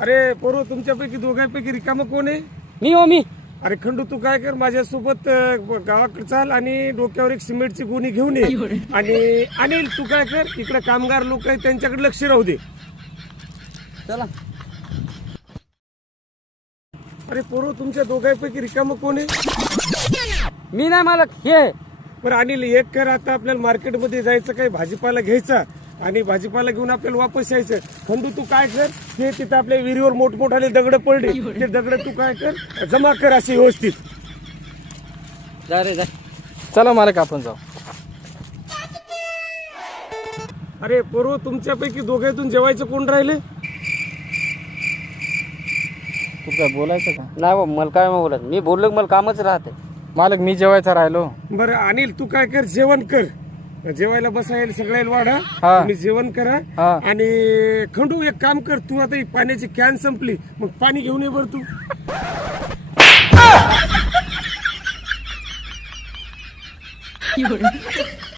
अरे पोरो, तुमच्यापैकी दोघांपैकी रिकामं कोण आहे? मी अरे खंडू, तू काय कर, माझ्यासोबत गावाकडे चाल आणि डोक्यावर एक सिमेंटची गोणी घेऊन ये. आणि अनिल, तू काय कर, इकडे कामगार लोक आहेत त्यांच्याकडे लक्ष राहू दे. चला. अरे पोरो, तुमच्या दोघांपैकी रिकामं कोण आहे? मी नाही मालक, हे बरं अनिल, एक कर, आता आपल्याला मार्केटमध्ये जायचं, काही भाजीपाला घ्यायचा आणि भाजीपाला घेऊन आपल्याला वापस यायचं. खंडू, तू काय कर, हे तिथं आपल्या विहिरीवर मोठमोठाले दगड पडले, ते दगड तू काय कर, जमा कर अशी व्यवस्थित. जा रे जा. चला मालक, आपण जाऊ. अरे पोरो, तुमच्यापैकी दोघांतून जेवायचं कोण राहिले? तू काय बोलायचं का? नाही बा, मला काय बोलत, मी बोललो की मला कामच राहते. मालक, मी जेवायचा राहिलो. बरं अनिल, तू काय कर, जेवण कर, जेवायला बसायला सगळ्याला वाढा, हा. तुम्ही जेवण करा. हा. आणि खंडू, एक काम कर, तू आता ही पाण्याची कॅन संपली, मग पाणी घेऊन ये बरं तू.